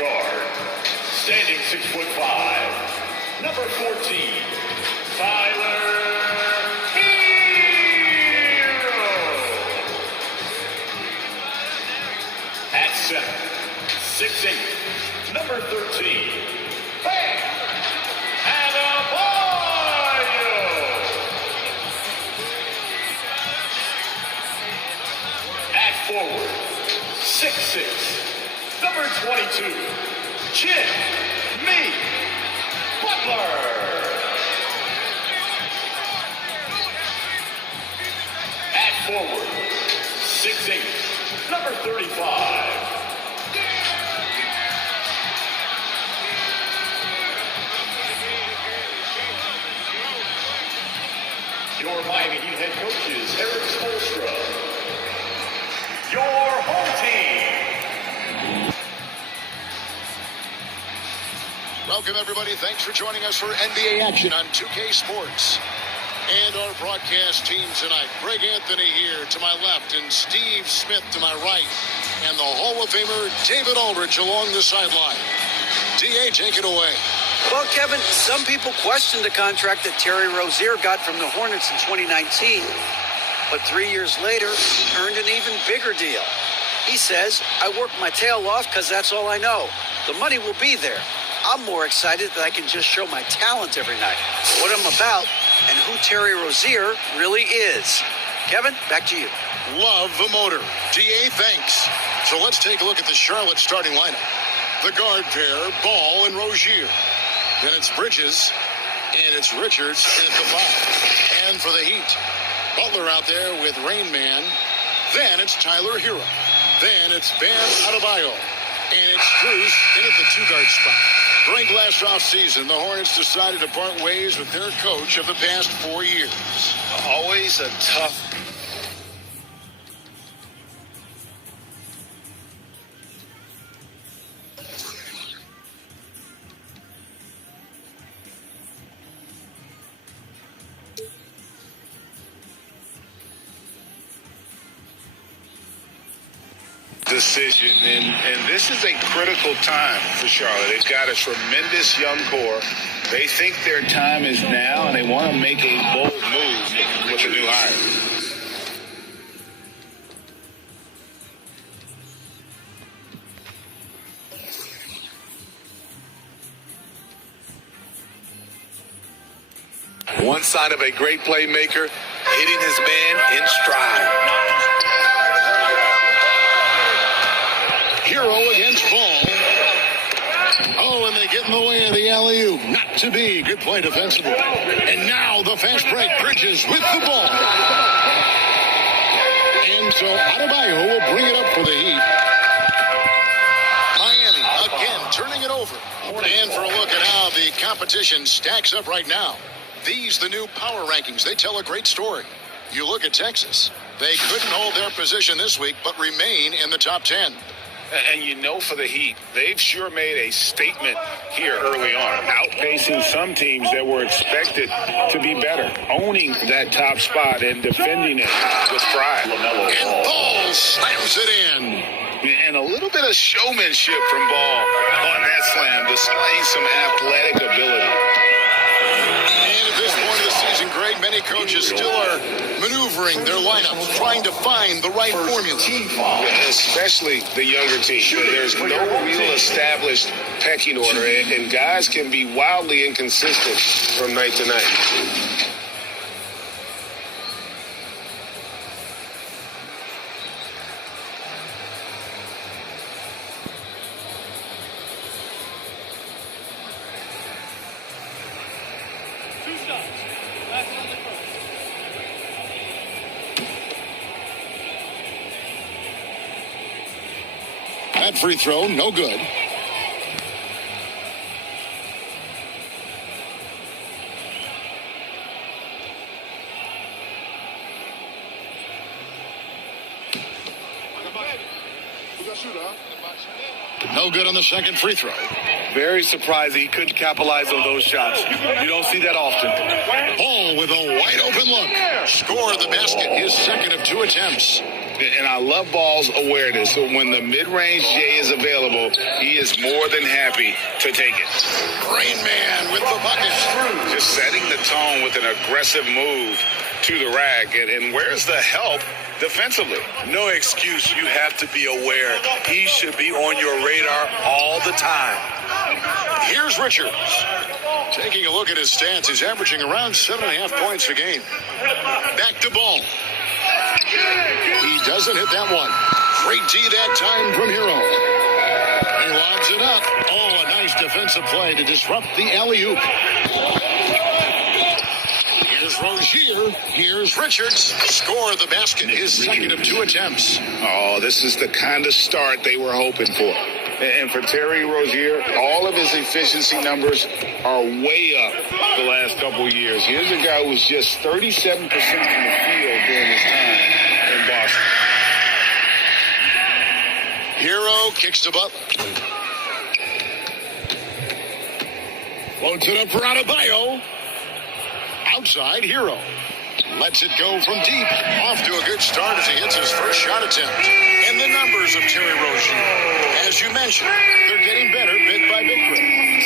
guard, standing 6'5", number 14, Tyler Hero. At center, 6'8", number 13, Bam Adebayo. At forward, 6'6", number 22, Jimmy Butler. At forward, 6'8", number 35. Your Miami Heat head coach is Eric Spoelstra. Your home team. Welcome, everybody. Thanks for joining us for NBA action on 2K Sports. And our broadcast team tonight. Greg Anthony here to my left and Steve Smith to my right. And the Hall of Famer David Aldridge along the sideline. D.A., take it away. Well, Kevin, some people question the contract that Terry Rozier got from the Hornets in 2019. But 3 years later, he earned an even bigger deal. He says, I work my tail off because that's all I know. The money will be there. I'm more excited that I can just show my talent every night, what I'm about, and who Terry Rozier really is. Kevin, back to you. Love the motor. D.A., thanks. So let's take a look at the Charlotte starting lineup. The guard pair, Ball and Rozier. Then it's Bridges, and it's Richards at the 5. And for the Heat, Butler out there with Rain Man. Then it's Tyler Hero. Then it's Bam Adebayo. And it's Cruz in at the 2-guard spot. During last offseason, the Hornets decided to part ways with their coach of the past 4 years. Always a tough. Decision, and this is a critical time for Charlotte. They've got a tremendous young core. They think their time is now, and they want to make a bold move with a new hire. One sign of a great playmaker, hitting his man in stride. Hero against Ball. Oh, and they get in the way of the alley-oop. Not to be. Good play defensively. And now the fast break. Bridges with the ball. And so Adebayo will bring it up for the Heat. Miami again turning it over. And for a look at how the competition stacks up right now. These, the new power rankings, they tell a great story. You look at Texas. They couldn't hold their position this week, but remain in the top 10. And you know, for the Heat, they've sure made a statement here early on, outpacing some teams that were expected to be better, owning that top spot and defending it with pride. And Ball slams it in. And a little bit of showmanship from Ball on that slam, displaying some athletic ability. And at this point of the season, Greg, many coaches still are maneuvering their lineups, trying to find the right formula. Especially the younger team. There's no real established pecking order, and guys can be wildly inconsistent from night to night. That free throw, no good. No good on the second free throw. Very surprising he couldn't capitalize on those shots. You don't see that often. Ball with a wide open look. Score the basket, his second of 2 attempts. And I love Ball's awareness. So when the mid-range J is available, he is more than happy to take it. Rain Man with the bucket. Just setting the tone with an aggressive move to the rack. And where's the help defensively? No excuse. You have to be aware. He should be on your radar all the time. Here's Richards. Taking a look at his stats, he's averaging around 7.5 points a game. Back to Ball. He doesn't hit that one. Great D that time from Hero. He lobs it up. Oh, a nice defensive play to disrupt the alley-oop. Here's Rozier. Here's Richards. Score the basket. His second of 2 attempts. Oh, this is the kind of start they were hoping for. And for Terry Rozier, all of his efficiency numbers are way up the last couple of years. Here's a guy who was just 37% from the field during his time in Boston. Hero kicks to Butler. Floats it up for Adebayo. Outside, Hero. Lets it go from deep. Off to a good start as he hits his first shot attempt. And the numbers of Terry Rozier, as you mentioned, they're getting better bit by bit.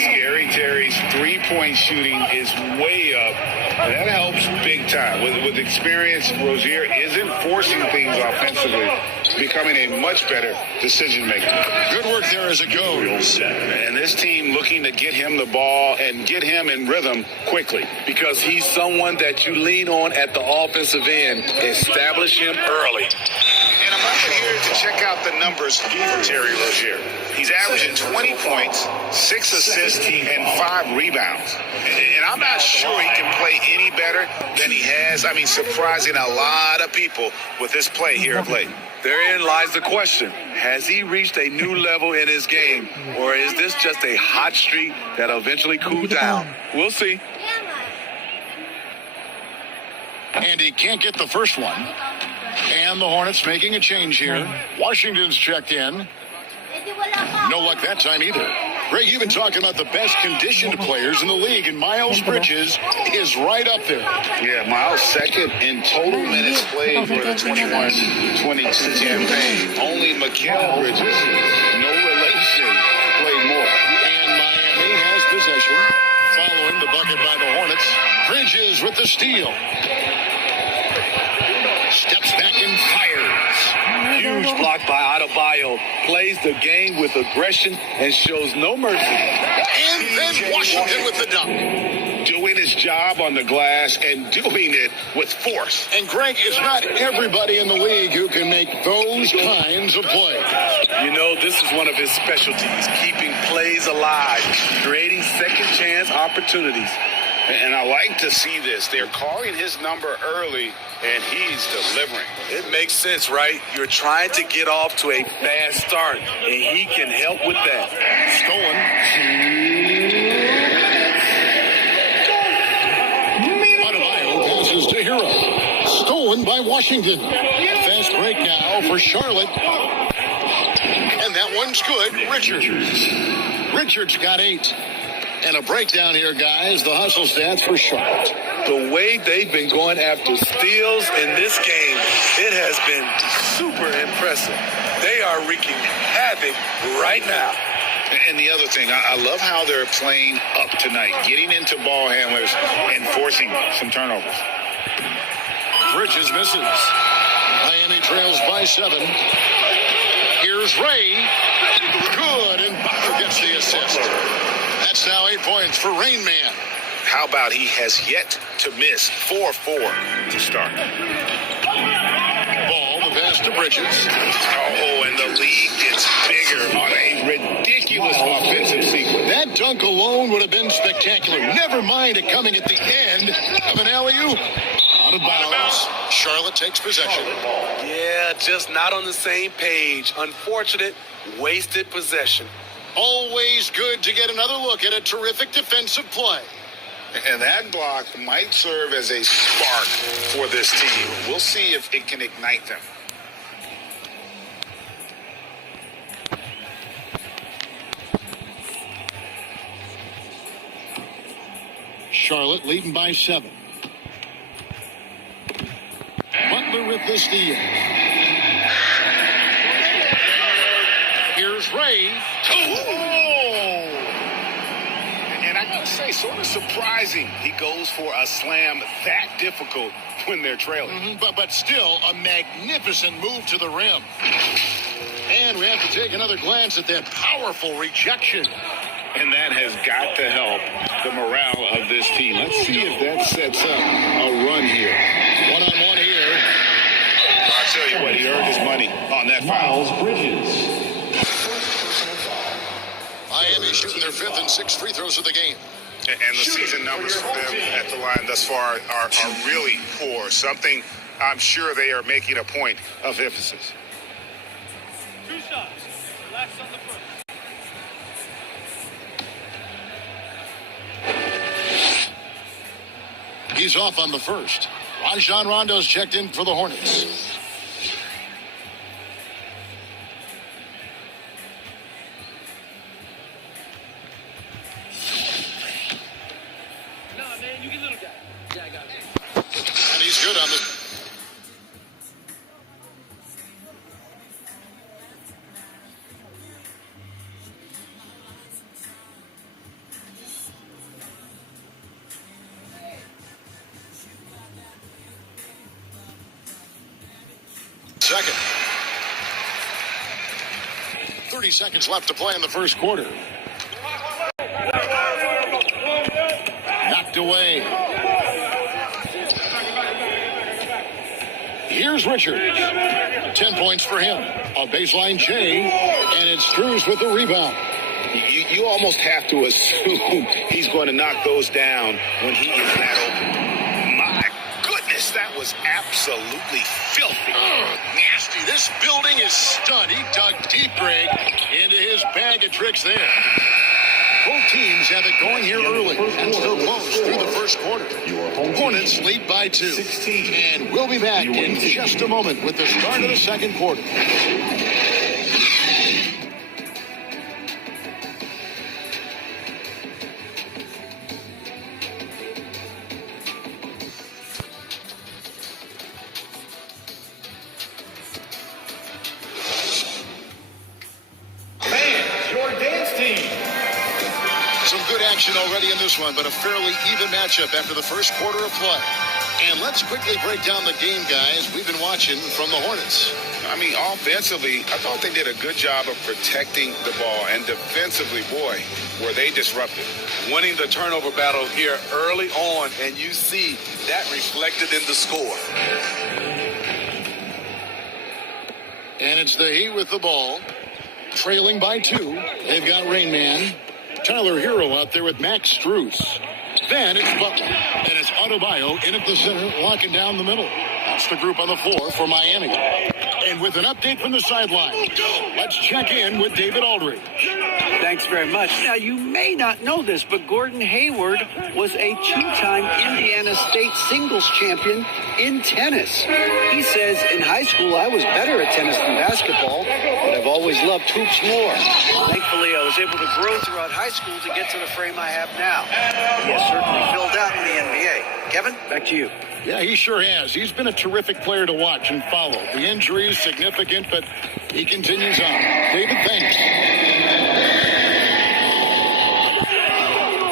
Scary Terry's three-point shooting is way up. And that helps big time. With experience, Rozier isn't forcing things offensively, becoming a much better decision maker. Good work there as it goes. And this team looking to get him the ball and get him in rhythm quickly. Because he's someone that you lean on at the offensive end. Establish him early. And I'm not here to check out the numbers for Terry Rozier. He's averaging 20 points, 6 assists, and 5 rebounds. And I'm not sure he can play any better than he has. I mean, surprising a lot of people with this play here of late. Therein lies the question. Has he reached a new level in his game? Or is this just a hot streak that'll eventually cool down? We'll see. And he can't get the first one. And the Hornets making a change here. Washington's checked in. No luck that time either. Greg, you've been talking about the best conditioned players in the league, and Miles Bridges is right up there. Yeah, Miles second in total minutes played for the 21-22 campaign. Only Mikal Bridges, no relation, played more. And Miami has possession. Following the bucket by the Hornets. Bridges with the steal. Steps back and fires. Huge block by Adebayo. Plays the game with aggression and shows no mercy. And then Washington with the dunk. Doing his job on the glass and doing it with force. And Greg, it's not everybody in the league who can make those kinds of plays. You know, this is one of his specialties, keeping plays alive, creating second chance opportunities. And I like to see this. They're calling his number early, and he's delivering. It makes sense, right? You're trying to get off to a fast start, and he can help with that. Stolen. Adebayo passes to Hero. Stolen by Washington. Fast break now for Charlotte. And that one's good. Richards got 8. And a breakdown here, guys. The hustle stats for Charlotte. The way they've been going after steals in this game, it has been super impressive. They are wreaking havoc right now. And the other thing, I love how they're playing up tonight, getting into ball handlers and forcing some turnovers. Bridges misses. Miami trails by 7. Here's Ray. Good, and Butler gets the assist. That's now 8 points for Rain Man. How about he has yet to miss 4-4 to start. Ball, the pass to Bridges. Oh, and the lead gets bigger on a ridiculous offensive sequence. That dunk alone would have been spectacular. Never mind it coming at the end of an alley-oop. Out of bounds. Charlotte takes possession. Yeah, just not on the same page. Unfortunate, wasted possession. Always good to get another look at a terrific defensive play. And that block might serve as a spark for this team. We'll see if it can ignite them. Charlotte leading by 7. Butler with the steal. Here's Ray. And I gotta say, sort of surprising he goes for a slam that difficult when they're trailing. But still a magnificent move to the rim. And we have to take another glance at that powerful rejection. And that has got to help the morale of this team. Let's see if that sets up a run here. One-on-one here. I'll tell you what, he earned his money on that foul. Miami shooting their 5th and 6th free throws of the game. And the season numbers for them at the line thus far are really poor. Something I'm sure they are making a point of emphasis. 2 shots. Relax on the first. He's off on the first. Rajon Rondo's checked in for the Hornets. Nah, man, you get little guy. Yeah, I got it. And he's good on the... Second. 30 seconds left to play in the first quarter. Knocked away. Here's Richards. 10 points for him. A baseline J, and it's Strus with the rebound. You almost have to assume he's going to knock those down when he is that open. My goodness, that was absolutely filthy. Nasty. This building is stunned. He dug deep, Greg, into his bag of tricks there. Both teams have it going here early and still close through the first quarter. Hornets lead by 2. And we'll be back in just a moment with the start of the second quarter. Action already in this one, but a fairly even matchup after the first quarter of play. And let's quickly break down the game, guys. We've been watching from the Hornets. I mean, offensively, I thought they did a good job of protecting the ball. And defensively, boy, were they disruptive. Winning the turnover battle here early on, and you see that reflected in the score. And it's the Heat with the ball. Trailing by 2. They've got Rain Man. Tyler Hero out there with Max Strus. Then it's Butler. And it's Adebayo in at the center, locking down the middle. That's the group on the floor for Miami. And with an update from the sideline, let's check in with David Aldridge. Thanks very much. Now, you may not know this, but Gordon Hayward was a 2-time Indiana State singles champion in tennis. He says, in high school, I was better at tennis than basketball, but I've always loved hoops more. Thankfully, I was able to grow throughout high school to get to the frame I have now. He has certainly filled out in the NBA. Kevin, back to you. Yeah, he sure has. He's been a terrific player to watch and follow. The injury is significant, but he continues on. David, thanks.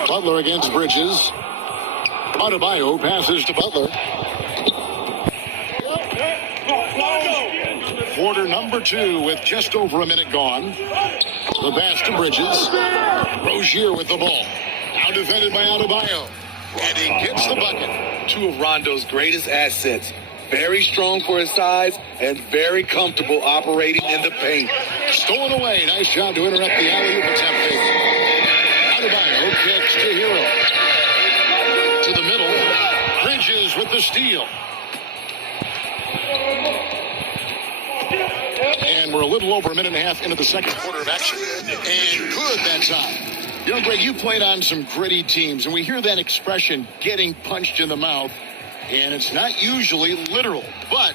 Butler against Bridges. Adebayo passes to Butler. Quarter number 2 with just over a minute gone. The pass to Bridges. Rozier with the ball. Now defended by Adebayo. And he gets the bucket. 2 of Rondo's greatest assets. Very strong for his size and very comfortable operating in the paint. Stolen away. Nice job to interrupt the alley-oop attempt. Adebayo kicks to Hero. To the middle. Bridges with the steal. And we're a little over a minute and a half into the second quarter of action. And good that time. You know, Greg, you played on some gritty teams, and we hear that expression, getting punched in the mouth, and it's not usually literal. But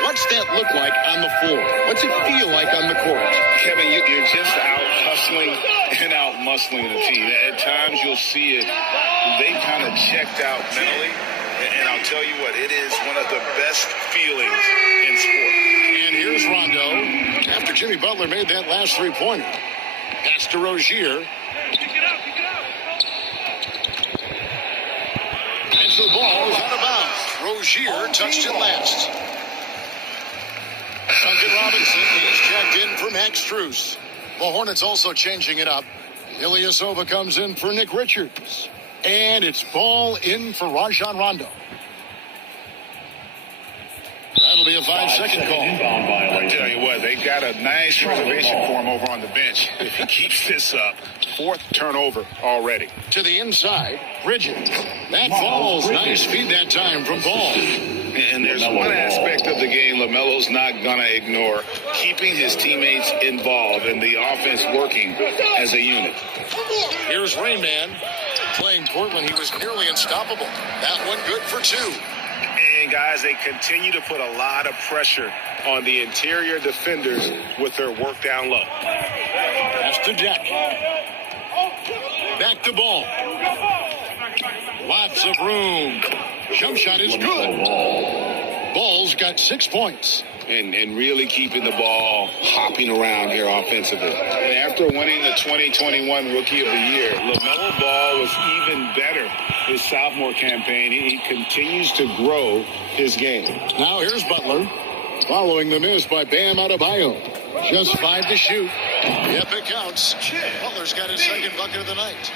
what's that look like on the floor? What's it feel like on the court? Kevin, you're just out hustling and out muscling the team. At times you'll see it. They kind of checked out mentally. And I'll tell you what, it is one of the best feelings in sport. And here's Rondo. After after Jimmy Butler made that last three-pointer. Pass to Rozier. And so the ball is out of bounds. Rozier touched it last. Duncan Robinson, he's checked in for Max Strus. The Hornets also changing it up. Ilyasova comes in for Nick Richards. And it's ball in for Rajon Rondo. That'll be a 5-second call. I'll tell you what, they got a nice reservation for him over on the bench. If he keeps this up, fourth turnover already. To the inside, Bridges. That falls. Nice feed that time from Ball. And there's one aspect of the game LaMelo's not going to ignore, keeping his teammates involved and the offense working as a unit. Here's Rainman. Playing Portland, he was nearly unstoppable. That one good for two. And guys, they continue to put a lot of pressure on the interior defenders with their work down low. Pass to Jack. Back to Ball. Lots of room. Jump shot is good. Ball's got 6 points. And really keeping the ball hopping around here offensively. After winning the 2021 Rookie of the Year, LaMelo Ball was even better his sophomore campaign. He continues to grow his game. Now here's Butler. Following the miss by Bam Adebayo. Just 5 to shoot. Yep, it counts. Butler's got his second bucket of the night.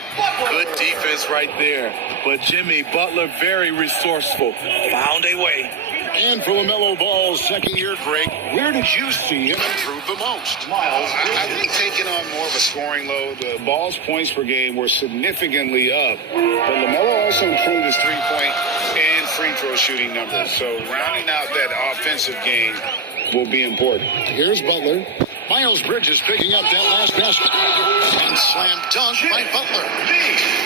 Good defense right there. But Jimmy Butler, very resourceful. Found a way. And for LaMelo Ball's second year, Greg, where did you see him improve the most? I think taking on more of a scoring load. The Ball's points per game were significantly up. But LaMelo also improved his three-point and free throw shooting numbers. So rounding out that offensive game will be important. Here's Butler. Miles Bridges picking up that last basket. And slam dunk by Butler.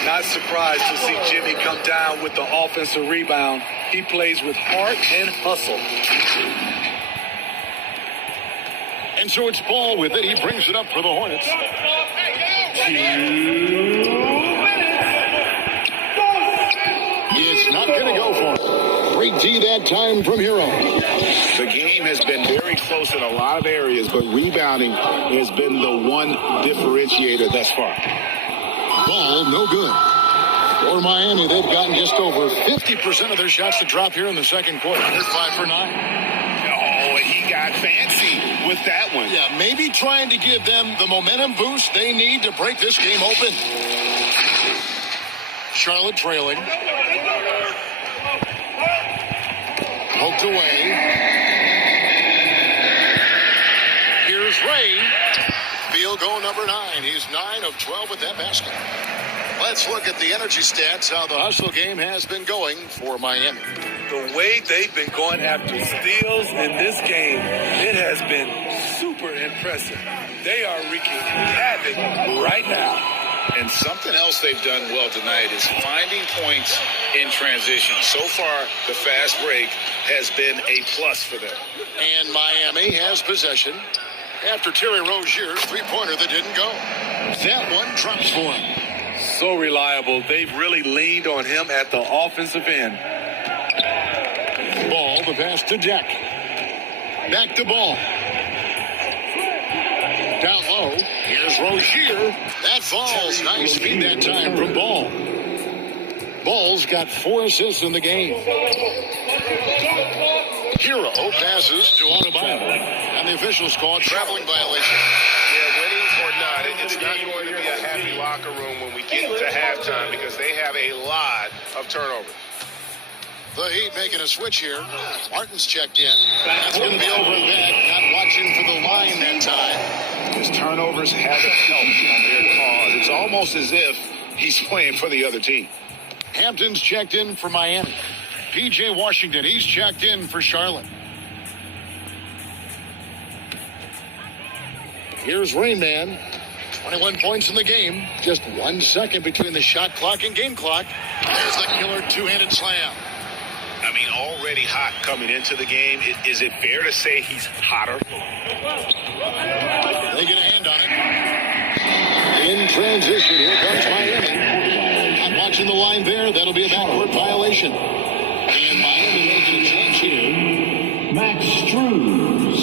Not surprised to see Jimmy come down with the offensive rebound. He plays with heart and hustle. And so it's Ball with it. He brings it up for the Hornets. It's not going to go for him. Great D that time from Hero. The game has been very close in a lot of areas, but rebounding has been the one differentiator thus far. Ball, no good. For Miami, they've gotten just over 50% of their shots to drop here in the second quarter. They're 5 for 9. Oh, and he got fancy with that one. Yeah, maybe trying to give them the momentum boost they need to break this game open. Charlotte trailing. Poked away. Here's Ray. Field goal number 9. He's 9 of 12 with that basket. Let's look at the energy stats, how the hustle game has been going for Miami. The way they've been going after steals in this game, it has been super impressive. They are wreaking havoc right now. And something else they've done well tonight is finding points in transition. So far, the fast break has been a plus for them. And Miami has possession after Terry Rozier's three-pointer that didn't go. That one drops for him. So reliable. They've really leaned on him at the offensive end. Ball, the pass to Jack. Back to Ball. Down low. Here's Rozier. That falls. Nice feed that time from Ball. Ball's got 4 assists in the game. Hero passes to Adebayo. And the officials call it traveling violation. Yeah, winning or not, it's not going to be a happy locker room when we get to halftime because they have a lot of turnovers. The Heat making a switch here. Martin's checked in. That's going to be over that. Not watching for the line that time. His turnovers haven't helped on their cause. It's almost as if he's playing for the other team. Hampton's checked in for Miami. P.J. Washington, he's checked in for Charlotte. Here's Rainman. 21 points in the game. Just 1 second between the shot clock and game clock. There's the killer two-handed slam. I mean, already hot coming into the game. Is it fair to say he's hotter? They get a hand on it. In transition, here comes Miami. Not watching the line there. That'll be a backcourt violation. And Miami making a change here. Max Strus.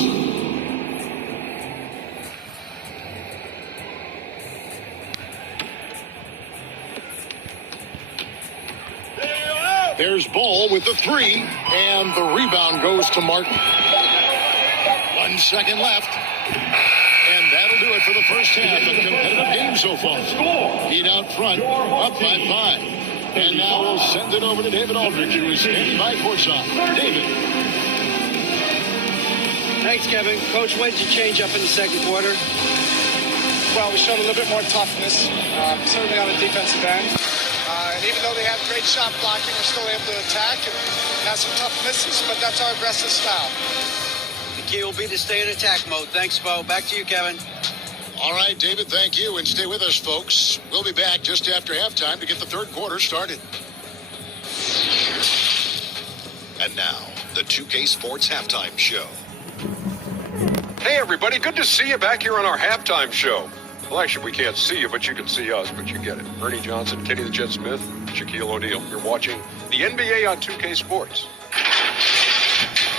There's Ball with the three, and the rebound goes to Martin. 1 second left. And that'll do it for the first half. A competitive game so far. Heat out front, up by 5. And now we'll send it over to David Aldridge, who is standing by courtside. David. Thanks, Kevin. Coach, what did you change up in the second quarter? Well, we showed a little bit more toughness, certainly on the defensive end. And even though they have great shot blocking, we're still able to attack and have some tough misses, but that's our aggressive style. The key will be to stay in attack mode. Thanks, Bo. Back to you, Kevin. All right, David, thank you. And stay with us, folks. We'll be back just after halftime to get the third quarter started. And now, the 2K Sports Halftime Show. Hey, everybody. Good to see you back here on our halftime show. Well, actually, we can't see you, but you can see us, but you get it. Ernie Johnson, Kenny the Jet Smith, Shaquille O'Neal. You're watching the NBA on 2K Sports.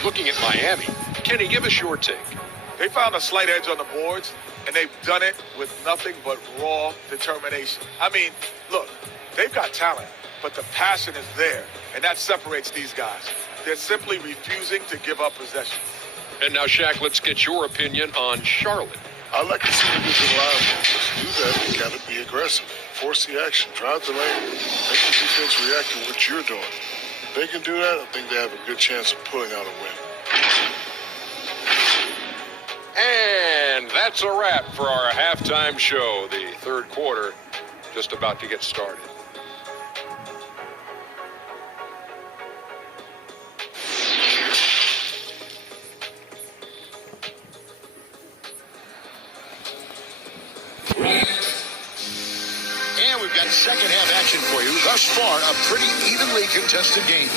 Looking at Miami. Kenny, give us your take. They found a slight edge on the boards, and they've done it with nothing but raw determination. I mean, look, they've got talent, but the passion is there, and that separates these guys. They're simply refusing to give up possession. And now, Shaq, let's get your opinion on Charlotte. I like to see them get to the line. To do that, you got to be aggressive. Force the action. Drive the lane. Make the defense react to what you're doing. If they can do that, I think they have a good chance of pulling out a win. And that's a wrap for our halftime show. The third quarter just about to get started. And we've got second half action for you. Thus far, a pretty evenly contested game.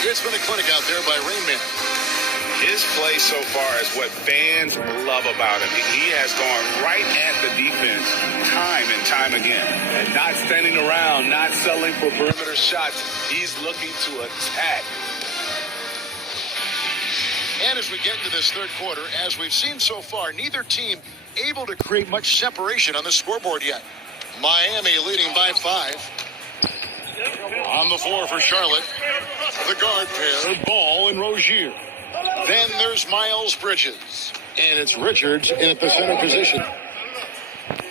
It's been a clinic out there by Rain Man. His play so far is what fans love about him. He has gone right at the defense time and time again. And not standing around, not settling for perimeter shots. He's looking to attack. And as we get into this third quarter, as we've seen so far, neither team able to create much separation on the scoreboard yet. Miami leading by 5. On the floor for Charlotte, the guard pair, Ball and Rozier. Then there's Miles Bridges. And it's Richards in at the center position.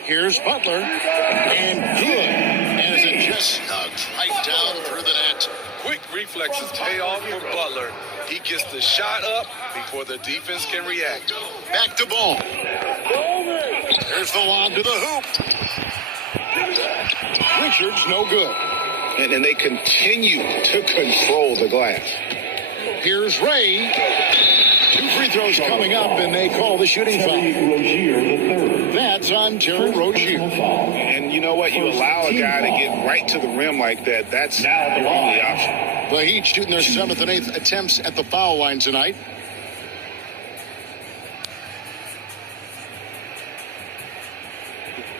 Here's Butler. And good. As it just snugs right down through the net. Quick reflexes pay off for Butler. He gets the shot up before the defense can react. Back to Ball. There's the lob to the hoop. Richards, no good. And they continue to control the glass. Here's Ray. 2 free throws coming up, and they call the shooting foul. That's on Terry Rozier. And you know what? You allow a guy to get right to the rim like that. That's the only option. The Heat shooting their 7th and 8th attempts at the foul line tonight.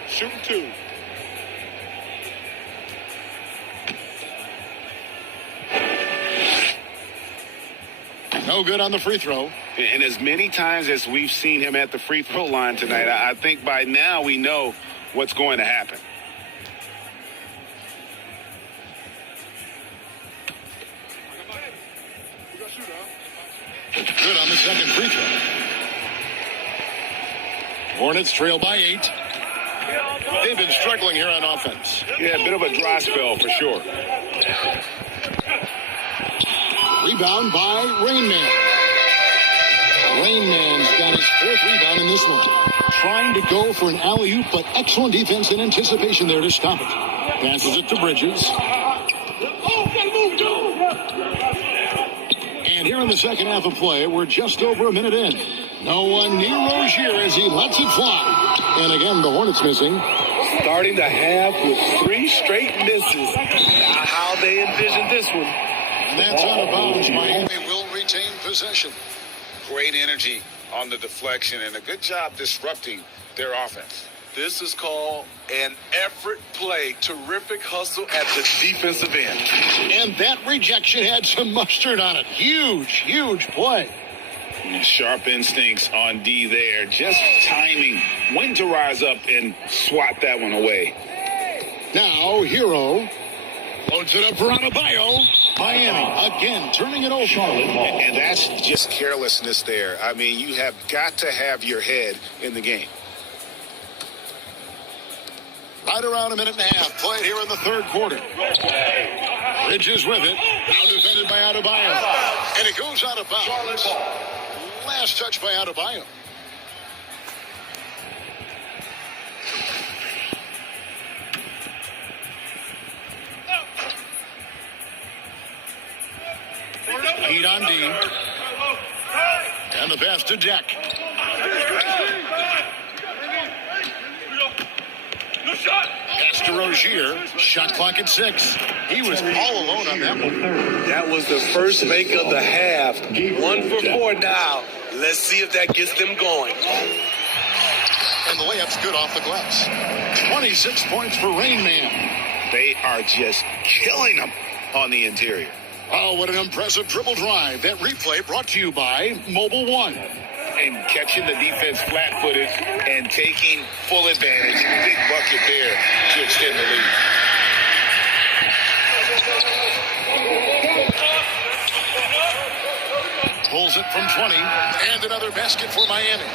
Shooting 2. No good on the free throw. And as many times as we've seen him at the free throw line tonight, I think by now we know what's going to happen. Good on the second free throw. Hornets trail by 8. They've been struggling here on offense. Yeah, a bit of a dry spell for sure. Rebound by Rain Man. Rain Man's got his 4th rebound in this one. Trying to go for an alley-oop, but excellent defense and anticipation there to stop it. Passes it to Bridges. And here in the second half of play, we're just over a minute in. No one near Rozier as he lets it fly. And again, the Hornets missing. Starting the half with 3 straight misses. How they envisioned this one. And that's out of bounds. Miami will retain possession. Great energy on the deflection and a good job disrupting their offense. This is called an effort play. Terrific hustle at the defensive end. And that rejection had some mustard on it. Huge, huge play. Sharp instincts on D there. Just timing when to rise up and swat that one away. Now, Hero. Loads it up for Adebayo. Miami again turning it over. And that's just carelessness there. I mean, you have got to have your head in the game. Right around a minute and a half played here in the third quarter. Bridges with it. Now defended by Adebayo. And it goes out of bounds. Last touch by Adebayo. Heat on D. And the pass to Jack. Pass to Rozier. Shot clock at 6. He was all alone on that one. That was the first make of the half. 1 for 4 now. Let's see if that gets them going. And the layup's good off the glass. 26 points for Rain Man. They are just killing them on the interior. Oh, what an impressive dribble drive. That replay brought to you by Mobile One. And catching the defense flat-footed and taking full advantage. Big bucket there to extend the lead. Pulls it from 20. And another basket for Miami.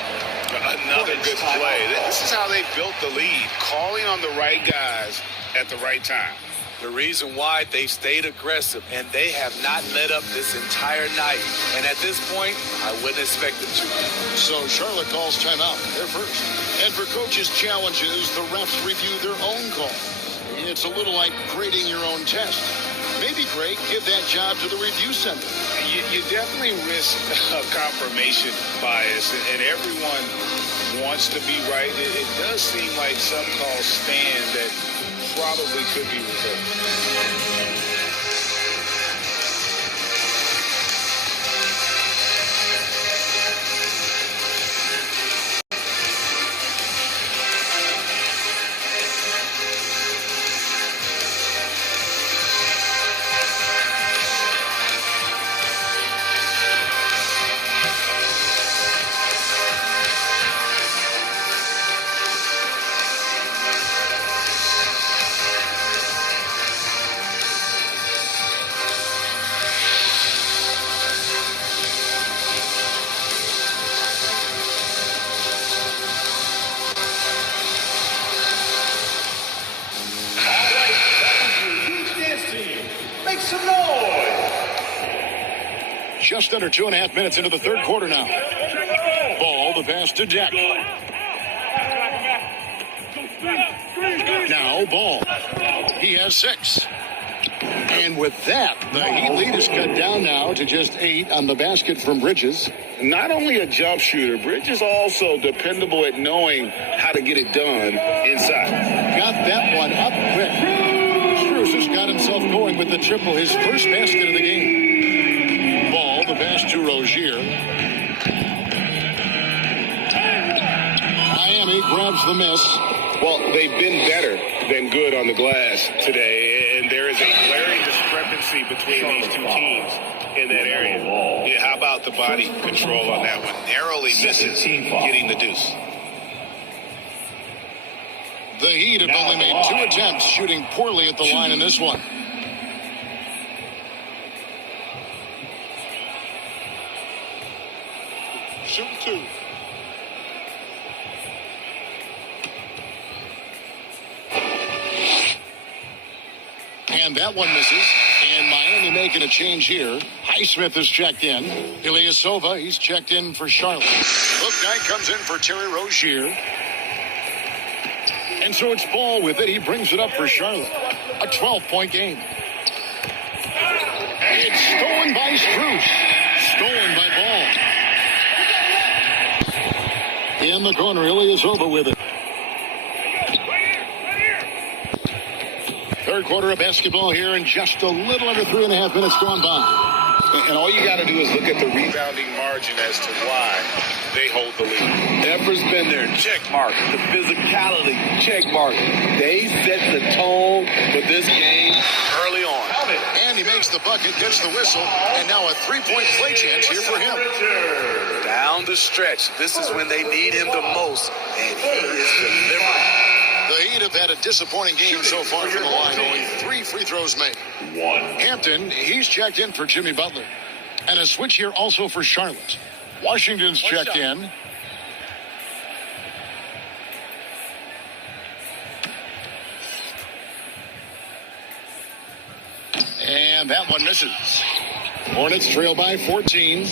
Another good play. This is how they built the lead. Calling on the right guys at the right time. The reason why they stayed aggressive, and they have not let up this entire night. And at this point, I wouldn't expect them to. So Charlotte calls timeout. They're first. And for coaches' challenges, the refs review their own call. It's a little like grading your own test. Maybe, Greg, give that job to the review center. You definitely risk confirmation bias, and everyone wants to be right. It does seem like some calls stand that probably could be reversed. Just under 2.5 minutes into the third quarter now. Ball, the pass to Jack. Now Ball. He has 6. And with that, the Heat lead is cut down now to just 8 on the basket from Bridges. Not only a jump shooter, Bridges also dependable at knowing how to get it done inside. Got that one up quick. Strus has got himself going with the triple, his first basket of the game. Ball, the pass to Rozier. Miami grabs the miss. Well, they've been better than good on the glass today, and there is a glaring discrepancy between these two teams in that area. Yeah, how about the body control on that one? Narrowly misses getting the deuce. The Heat have only made 2 attempts, shooting poorly at the line in this one. Shooting 2. And that one misses. And Miami making a change here. Highsmith is checked in. Ilyasova, he's checked in for Charlotte. Hook guy comes in for Terry Rozier. And so it's Ball with it. He brings it up for Charlotte. A 12-point game. It's stolen by Strus. Stolen by Ball. In the corner, Ilyasova with it. Third quarter of basketball here, and just a little under 3.5 minutes gone by. And all you got to do is look at the rebounding margin as to why they hold the lead. Effort's been there. Check mark. The physicality. Check mark. They set the tone for this game early on. And he makes the bucket, gets the whistle, and now a 3-point play chance here for him. Down the stretch. This is when they need him the most, and he is delivering. The Heat have had a disappointing game so far from the line. Only 3 free throws made. Hampton, he's checked in for Jimmy Butler. And a switch here also for Charlotte. Washington's checked in. And that one misses. Hornets trail by 14. And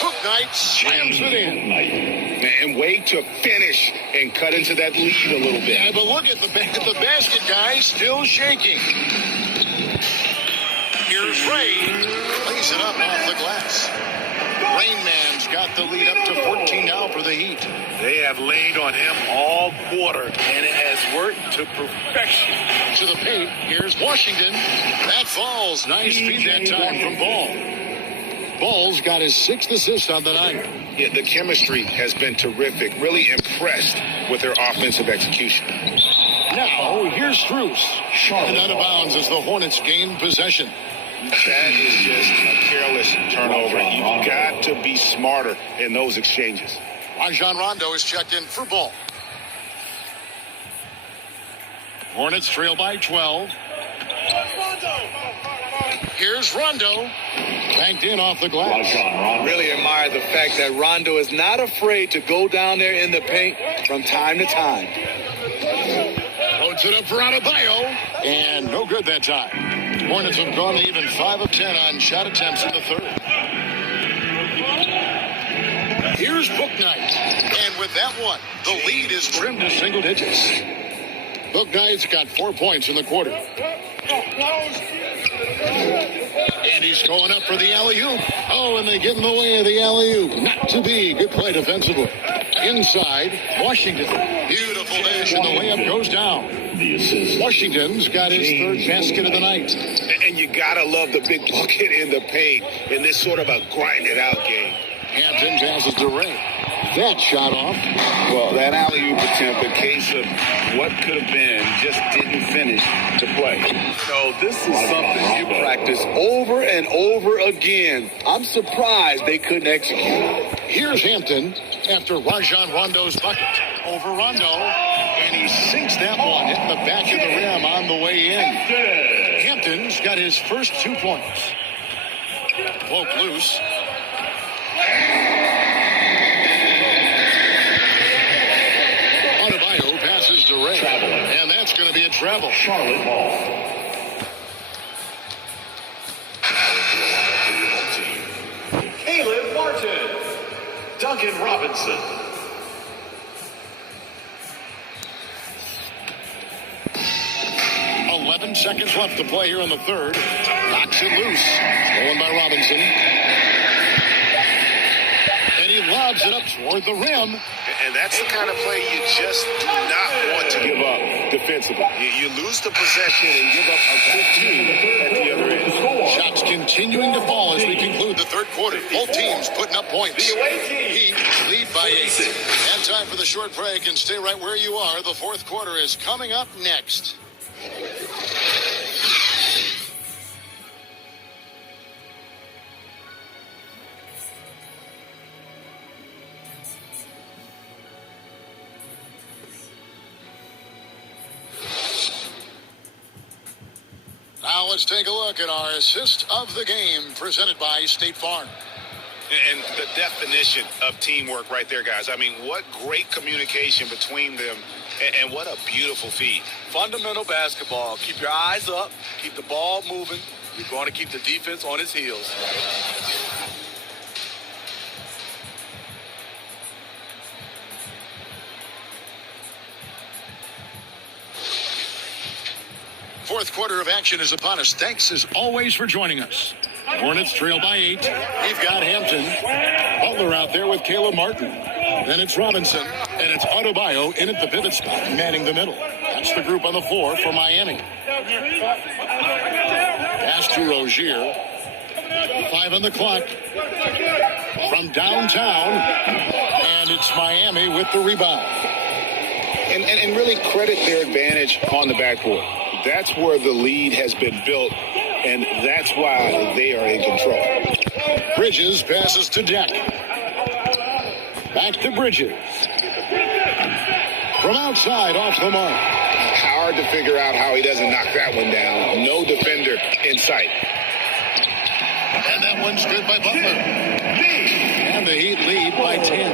Bouknight slams it in. And Wade to finish and cut into that lead a little bit. Yeah, but look at the basket, guys, still shaking. Here's Ray. Lays it up off the glass. Rain Man's got the lead up to 14 now for the Heat. They have laid on him all quarter, and it has worked to perfection. To the paint, here's Washington. That falls. Nice feed that time from Ball. Ball's got his 6th assist on the night. Yeah, the chemistry has been terrific. Really impressed with their offensive execution. Now, here's Strus. And out of bounds as the Hornets gain possession. That is just a careless turnover. You've got to be smarter in those exchanges. Rajon Rondo is checked in for Ball. Hornets trail by 12. Here's Rondo. Banked in off the glass. Really admire the fact that Rondo is not afraid to go down there in the paint from time to time. Loads it up for Adebayo. And no good that time. Hornets have gone even 5 of 10 on shot attempts in the third. Here's Bouknight. And with that one, the lead is trimmed to single digits. Bouknight's got 4 points in the quarter. And he's going up for the alley-oop. Oh, and they get in the way of the alley-oop. Not to be. Good play defensively. Inside, Washington. Beautiful dash, and the layup goes down. Washington's got his 3rd basket of the night. And you got to love the big bucket in the paint in this sort of a grind-it-out game. Hampton passes to Ray. That shot off. Well, that alley-oop attempt, a case of what could have been, just didn't finish to play. So this is something you practice over and over again. I'm surprised they couldn't execute. Here's Hampton after Rajon Rondo's bucket. Over Rondo, and he sinks that one, hitting the back of the rim on the way in. Hampton's got his first 2 points. Poke loose. Adebayo passes to Ray. And that's going to be a travel. Charlotte ball. Caleb Martin. Duncan Robinson. Seconds left to play here in the third. Knocks it loose. Stolen by Robinson. And he lobs it up toward the rim. And that's the kind of play you just do not want to give up defensively. You lose the possession and give up a 15 at the other end. Shots continuing to fall as we conclude the third quarter. Both teams putting up points. Heat lead by 8. And time for the short break, and stay right where you are. The fourth quarter is coming up next. Now let's take a look at our assist of the game presented by State Farm. And the definition of teamwork right there, guys. I mean, what great communication between them, and what a beautiful feed. Fundamental basketball. Keep your eyes up. Keep the ball moving. You're going to keep the defense on its heels. Fourth quarter of action is upon us. Thanks as always for joining us. Hornets trail by 8. We've got Hampton. Butler out there with Caleb Martin. Then it's Robinson. And it's Adebayo in at the pivot spot, manning the middle. That's the group on the floor for Miami. Pass to Rozier. 5 on the clock. From downtown. And it's Miami with the rebound. And really credit their advantage on the backcourt. That's where the lead has been built, and that's why they are in control. Bridges passes to Deck. Back to Bridges. from outside off the mark. Hard to figure out how he doesn't knock that one down. No defender in sight. And that one's good by Butler. And the Heat lead by 10.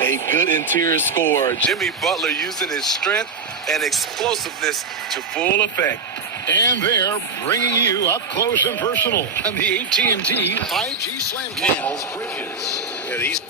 A good interior scorer. Jimmy Butler using his strength and explosiveness to full effect. And they're bringing you up close and personal on the AT&T 5G Slam Cam. Yeah, these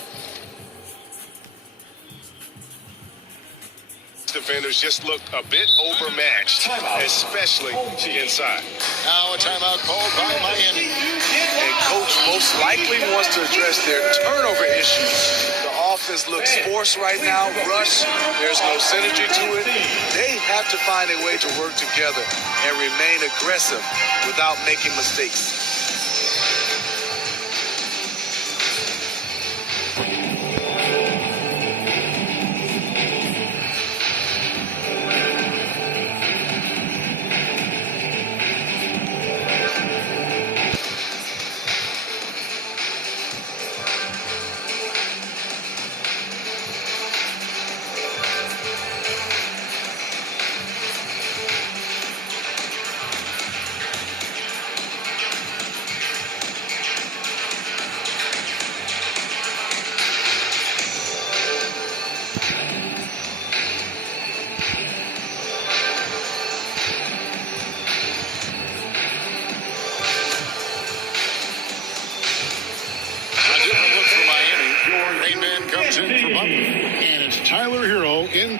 defenders just looked a bit overmatched, especially inside. Now a timeout called by Miami. And coach most likely wants to address their turnover issues. The offense looks forced right now, rush. There's no synergy to it. They have to find a way to work together and remain aggressive without making mistakes.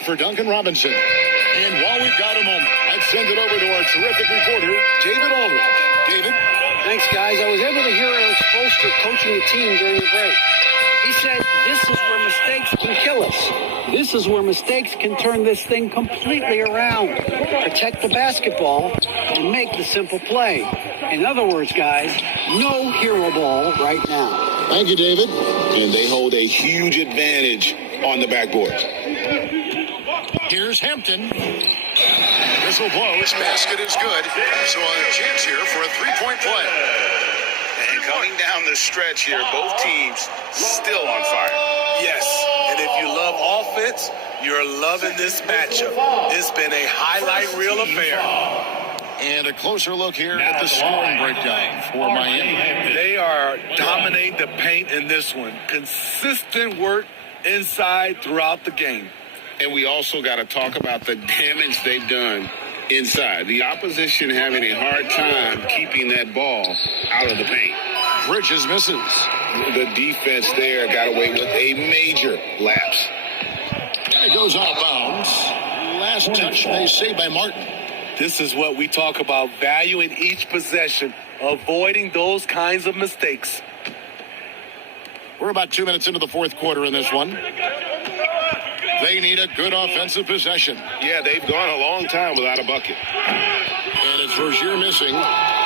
For Duncan Robinson. And while we've got a moment, I'd send it over to our terrific reporter, David Aldridge. David? Thanks, guys. I was able to hear Eric Spoelstra coaching the team during the break. He said, this is where mistakes can kill us. This is where mistakes can turn this thing completely around. Protect the basketball and make the simple play. In other words, guys, no hero ball right now. Thank you, David. And they hold a huge advantage on the backboard. Here's Hampton. Whistle blows. This basket is good. So a chance here for a three-point play. And coming down the stretch here, both teams still on fire. Yes, and if you love offense, you're loving this matchup. It's been a highlight reel affair. And a closer look here at the scoring breakdown for Miami. They are dominating the paint in this one. Consistent work inside throughout the game. And we also got to talk about the damage they've done inside. The opposition having a hard time keeping that ball out of the paint. Bridges misses. The defense there got away with a major lapse. And it goes out of bounds. Last touch, they say, by Martin. This is what we talk about, valuing each possession, avoiding those kinds of mistakes. We're about 2 minutes into the fourth quarter in this one. They need a good offensive possession. Yeah, they've gone a long time without a bucket. And it's Rozier missing.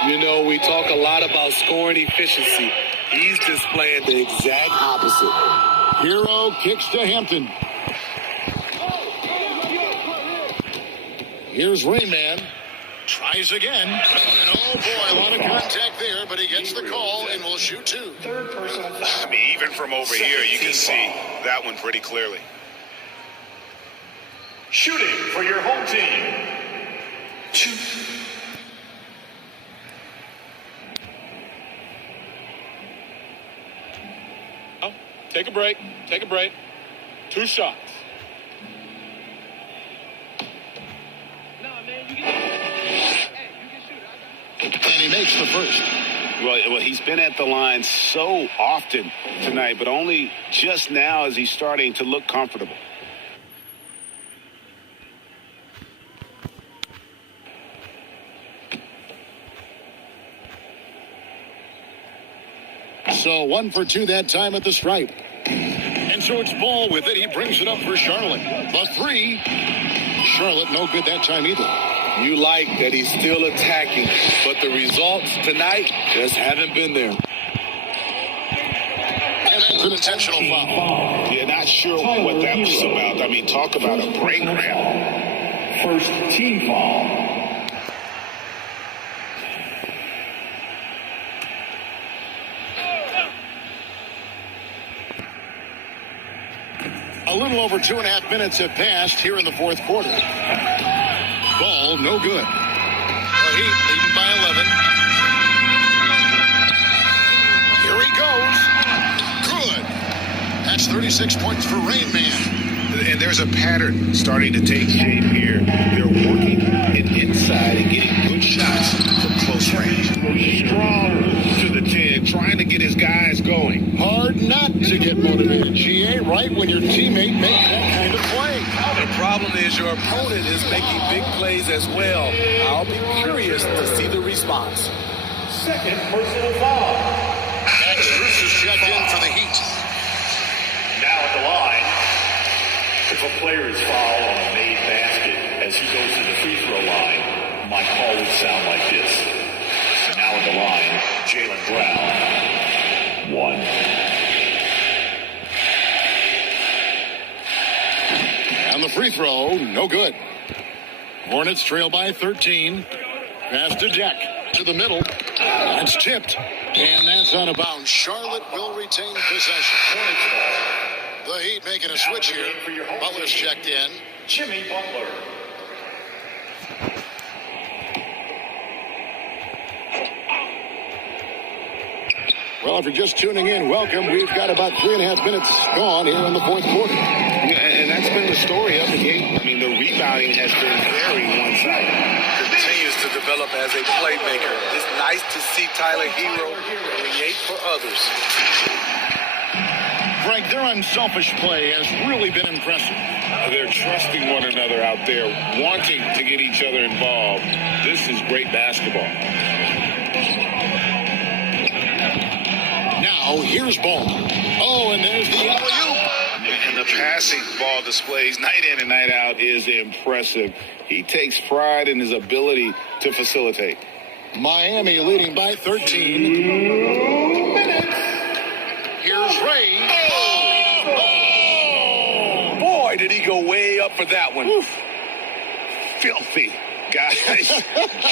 You know, we talk a lot about scoring efficiency. He's displaying the exact opposite. Hero kicks to Hampton. Here's Rainman. Tries again. And oh boy, a lot of contact there, but he gets the call and will shoot two. Third personal foul. I mean, even from over here, you can see that one pretty clearly. Shooting for your home team. Oh, take a break. Take a break. 2 shots. And he makes the first. Well, he's been at the line so often tonight, but only just now is he starting to look comfortable. So 1 for 2 that time at the stripe. And so it's Ball with it. He brings it up for Charlotte. The three. Charlotte no good that time either. You like that he's still attacking, but the results tonight just haven't been there. And that's an intentional foul. Yeah, not sure what that was about. I mean, talk about a brain cramp. First team foul. A little over 2.5 minutes have passed here in the fourth quarter. Ball no good. The Heat leading by 11. Here he goes. Good. That's 36 points for Rain Man. And there's a pattern starting to take shape here. They're working it inside and getting good shots from close range. Strong to the 10, trying to get his guys going. Hard not to get motivated, GA, right when your teammate makes that kind of play. The problem is your opponent is making big plays as well. I'll be curious to see the response. Second personal foul. Max Strus is checked in for the Heat. Now at the line. If a player is fouled on a made basket as he goes to the free throw line, my call would sound like this. Now at the line, Jaylen Brown. 1. On the free throw, no good. Hornets trail by 13. Pass to Jack. To the middle. That's tipped. And that's out of bounds. Charlotte will retain possession. The Heat making a switch here. Butler's checked in. Jimmy Butler. Well, if you're just tuning in, welcome. We've got about 3.5 minutes gone here in the fourth quarter. And that's been the story of the game. I mean, the rebounding has been very one-sided. Continues to develop as a playmaker. It's nice to see Tyler Hero create for others. Greg, their unselfish play has really been impressive. They're trusting one another out there, wanting to get each other involved. This is great basketball. Now, here's Ball. Oh, and there's the alley-oop. And the passing ball displays night in and night out is impressive. He takes pride in his ability to facilitate. Miami leading by 13. 2 minutes. Here's Ray. Oh! Boy, did he go way up for that one. Oof. Filthy. Guys,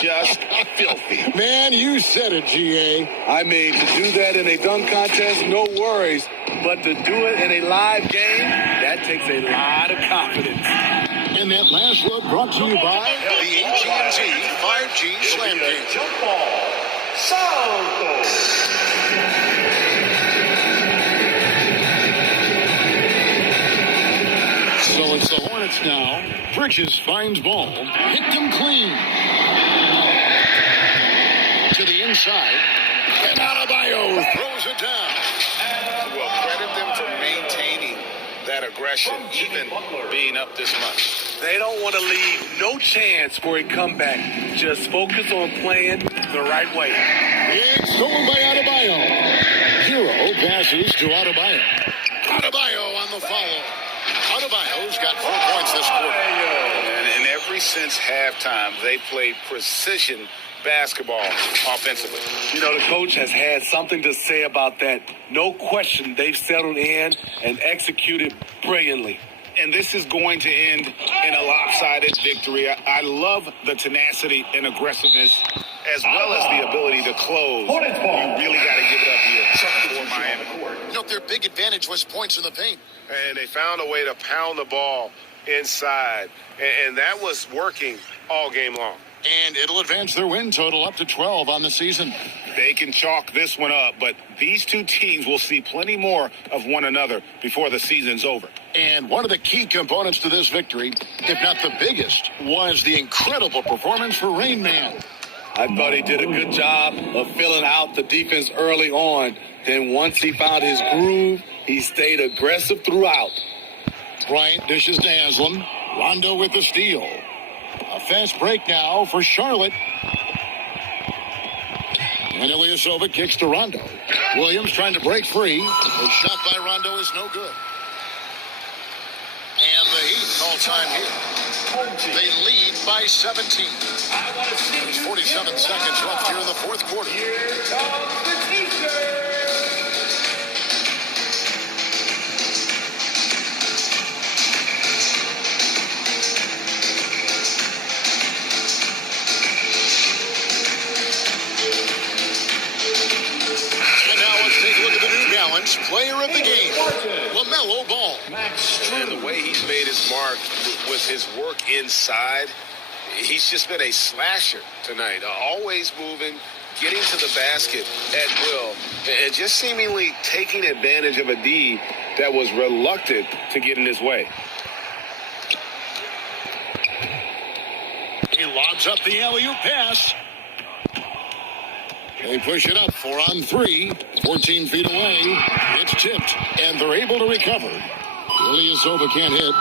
just filthy. Man, you said it, GA. I mean, to do that in a dunk contest, no worries. But to do it in a live game, that takes a lot of confidence. And that last look brought to you by the AT&T 5G Slam Game. Jump ball. Santos. So it's the Hornets now. Bridges finds Ball. Hit them clean. To the inside. And Adebayo throws it down. Well, credit them for maintaining that aggression, even being up this much. They don't want to leave no chance for a comeback. Just focus on playing the right way. It's stolen by Adebayo. Hero passes to Adebayo. Adebayo on the follow. Adebayo's got 4 points this quarter. And ever since halftime, they played precision basketball offensively. You know, the coach has had something to say about that. No question, they've settled in and executed brilliantly. And this is going to end in a lopsided victory. I love the tenacity and aggressiveness, as well as the ability to close. You really got to give it up here for Miami. You know, their big advantage was points in the paint. And they found a way to pound the ball inside. And that was working all game long. And it'll advance their win total up to 12 on the season. They can chalk this one up, but these two teams will see plenty more of one another before the season's over. And one of the key components to this victory, if not the biggest, was the incredible performance for Rain Man. I thought he did a good job of filling out the defense early on. Then once he found his groove, he stayed aggressive throughout. Bryant dishes to Haslam. Rondo with the steal. A fast break now for Charlotte. And Ilyasova kicks to Rondo. Williams trying to break free. The shot by Rondo is no good. And the Heat all time here. They lead by 17. There's 47 seconds left here in the fourth quarter. Here comes the teacher. And now let's take a look at the New Balance player of the game, LaMelo Ball. Max And the way he's made his mark with his work inside, he's just been a slasher tonight. Always moving, getting to the basket at will, and just seemingly taking advantage of a D that was reluctant to get in his way. He lobs up the alley-oop pass. They push it up 4 on 3, 14 feet away. It's tipped, and they're able to recover. Ilyasova can't hit.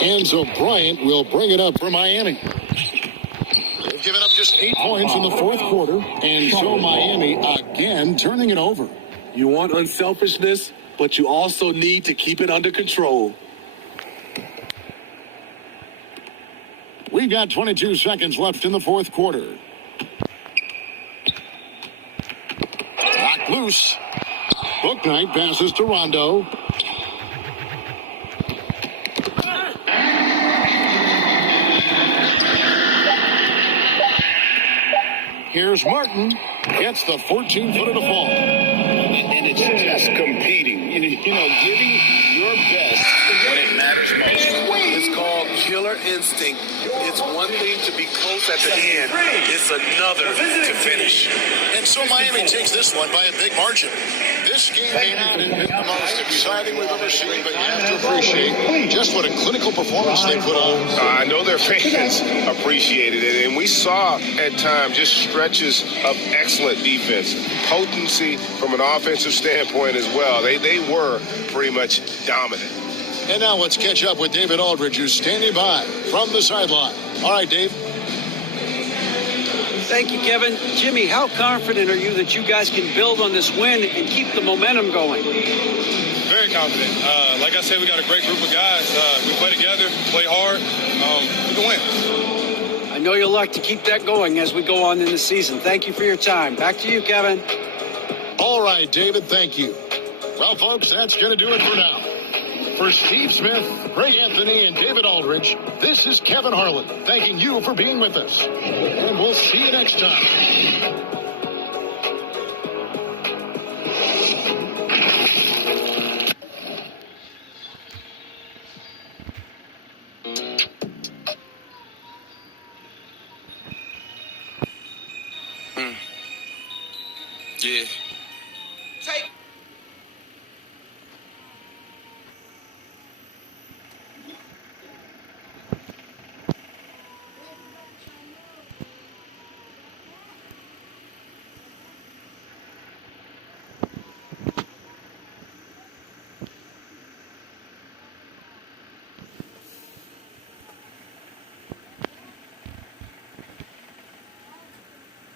Enzo Bryant will bring it up for Miami. They've given up just 8 points in the fourth quarter, and so Miami again turning it over. You want unselfishness, but you also need to keep it under control. We've got 22 seconds left in the fourth quarter. Locked loose. Bouknight passes to Rondo. Here's Martin. Gets the 14-footer to fall. And it's just competing. You know, giving your best when it matters most. It's called killer instinct. It's one thing to be close at the end. It's another to finish. And so Miami takes this one by a big margin. This game may not have been the most exciting we've ever seen, but you have to appreciate just what a clinical performance they put on. I know their fans appreciated it, and we saw at times just stretches of excellent defense, potency from an offensive standpoint as well. They were pretty much dominant. And now let's catch up with David Aldridge, who's standing by from the sideline. All right, Dave. Thank you, Kevin. Jimmy, how confident are you that you guys can build on this win and keep the momentum going? Very confident. Like I said, we got a great group of guys. We play together, play hard. We can win. I know you'll like to keep that going as we go on in the season. Thank you for your time. Back to you, Kevin. All right, David, thank you. Well, folks, that's going to do it for now. For Steve Smith, Greg Anthony, and David Aldridge, this is Kevin Harlan thanking you for being with us. And we'll see you next time.